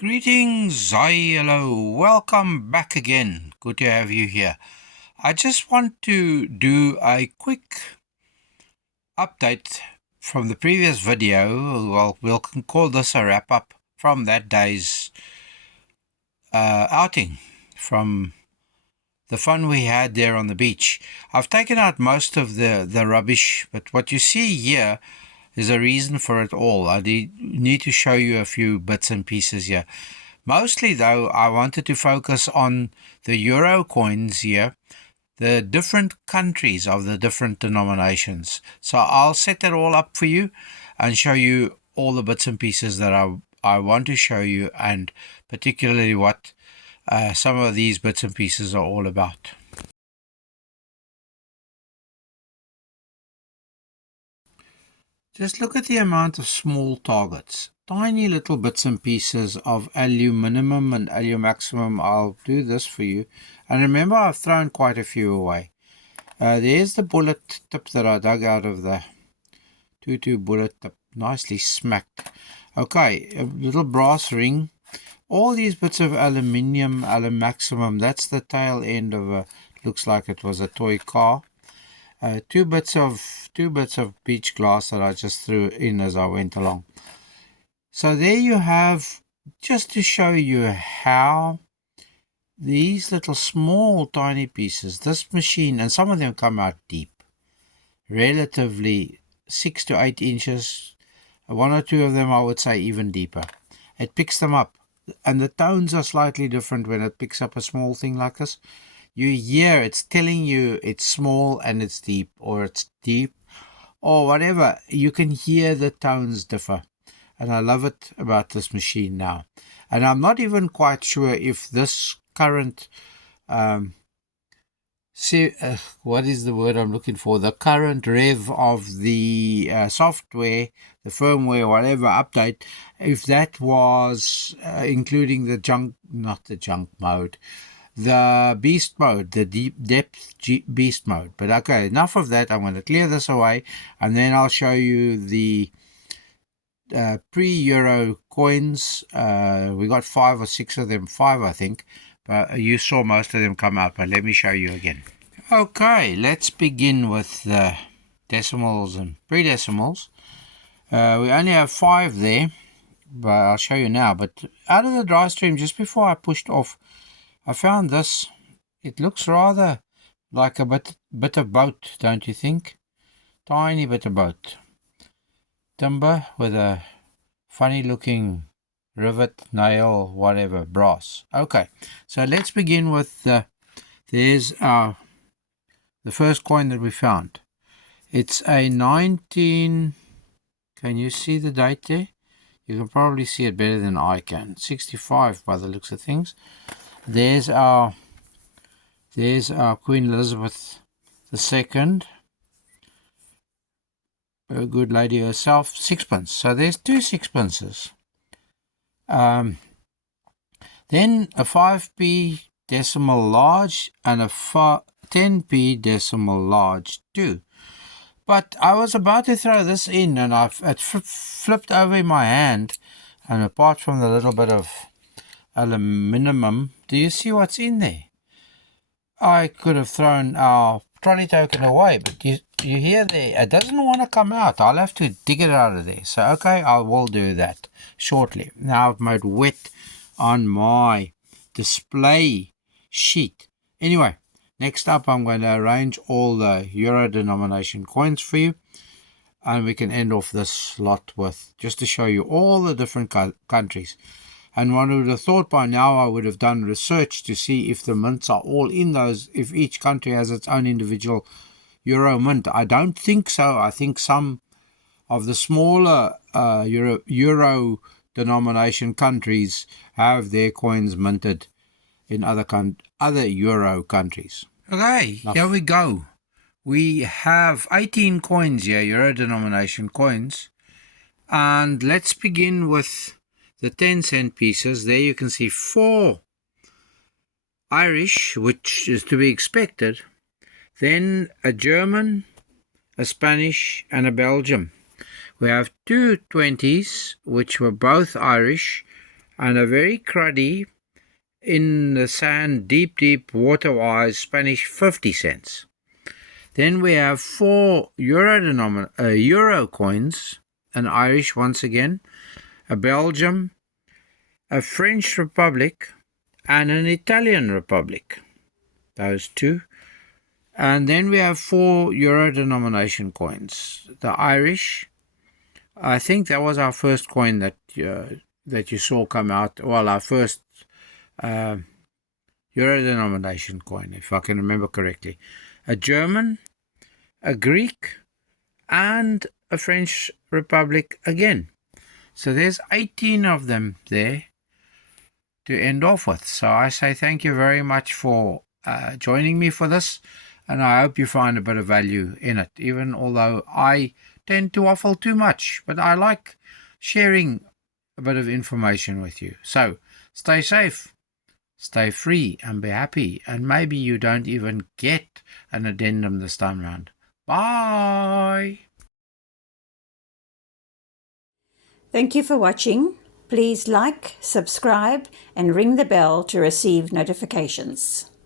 Greetings, hi, hello, welcome back again. Good to have you here. I just want to do a quick update from the previous video. Well, we'll call this a wrap up from that day's outing, from the fun we had there on the beach. I've taken out most of the rubbish, but what you see here is a reason for it all. I need to show you a few bits and pieces here. Mostly, though, I wanted to focus on the euro coins here, the different countries of the different denominations. So I'll set that all up for you and show you all the bits and pieces that I want to show you, and particularly what some of these bits and pieces are all about. Just look at the amount of small targets, tiny little bits and pieces of aluminum and alumaximum. I'll do this for you. And remember, I've thrown quite a few away. There's the bullet tip that I dug out of the 22 bullet tip, nicely smacked. Okay, a little brass ring. All these bits of aluminium, alumaximum, that's the tail end of a, looks like it was a toy car. Two bits of beach glass that I just threw in as I went along. So there you have, just to show you how these little small tiny pieces, this machine, and some of them come out deep, relatively 6 to 8 inches, one or two of them I would say even deeper. It picks them up, and the tones are slightly different when it picks up a small thing like this. You hear it's telling you it's small and it's deep, or it's deep, or whatever. You can hear the tones differ, and I love it about this machine now. And I'm not even quite sure if this current what is the word I'm looking for? The current rev of the software, the firmware, whatever update, if that was including the junk, not the junk mode, the beast mode, the deep depth beast mode. But okay, enough of that. I'm going to clear this away, and then I'll show you the pre-euro coins. We got 5 or 6 of them, 5 I think, but you saw most of them come out. But let me show you again. Okay, let's begin with the decimals and pre-decimals. We only have 5 there, but I'll show you now. But out of the dry stream, just before I pushed off, I found this. It looks rather like a bit of boat, don't you think? Tiny bit of boat. Timber with a funny looking rivet, nail, whatever, brass. Okay, so let's begin with there's the first coin that we found. It's a 19, can you see the date there? You can probably see it better than I can. 65 by the looks of things. There's our Queen Elizabeth II, a good lady herself, 6pence. So there's 2 sixpences. Then a 5p decimal large and a 10p decimal large too. But I was about to throw this in, and it flipped over in my hand, and apart from the little bit of aluminum, do you see what's in there? I could have thrown our trolley token away, but you hear there, it doesn't want to come out. I'll have to dig it out of there. So okay, I will do that shortly. Now I've made wet on my display sheet. Anyway, next up I'm going to arrange all the euro denomination coins for you, and we can end off this lot with, just to show you all the different countries. And one would have thought by now I would have done research to see if the mints are all in those, if each country has its own individual euro mint. I don't think so. I think some of the smaller euro denomination countries have their coins minted in other euro countries. Okay, here we go. We have 18 coins here, euro denomination coins. And let's begin with the 10-cent pieces. There you can see 4 Irish, which is to be expected. Then a German, a Spanish, and a Belgium. We have 2 20s, which were both Irish, and a very cruddy, in the sand, deep water-wise Spanish 50 cents. Then we have 4 euro coins, an Irish once again, a Belgium, a French Republic, and an Italian Republic. Those 2. And then we have 4 euro denomination coins. The Irish, I think that was our first coin that you saw come out. Well, our first euro denomination coin, if I can remember correctly. A German, a Greek, and a French Republic again. So there's 18 of them there to end off with. So I say thank you very much for joining me for this, and I hope you find a bit of value in it, even although I tend to waffle too much, but I like sharing a bit of information with you. So stay safe, stay free, and be happy, and maybe you don't even get an addendum this time round. Bye! Thank you for watching. Please like, subscribe, and ring the bell to receive notifications.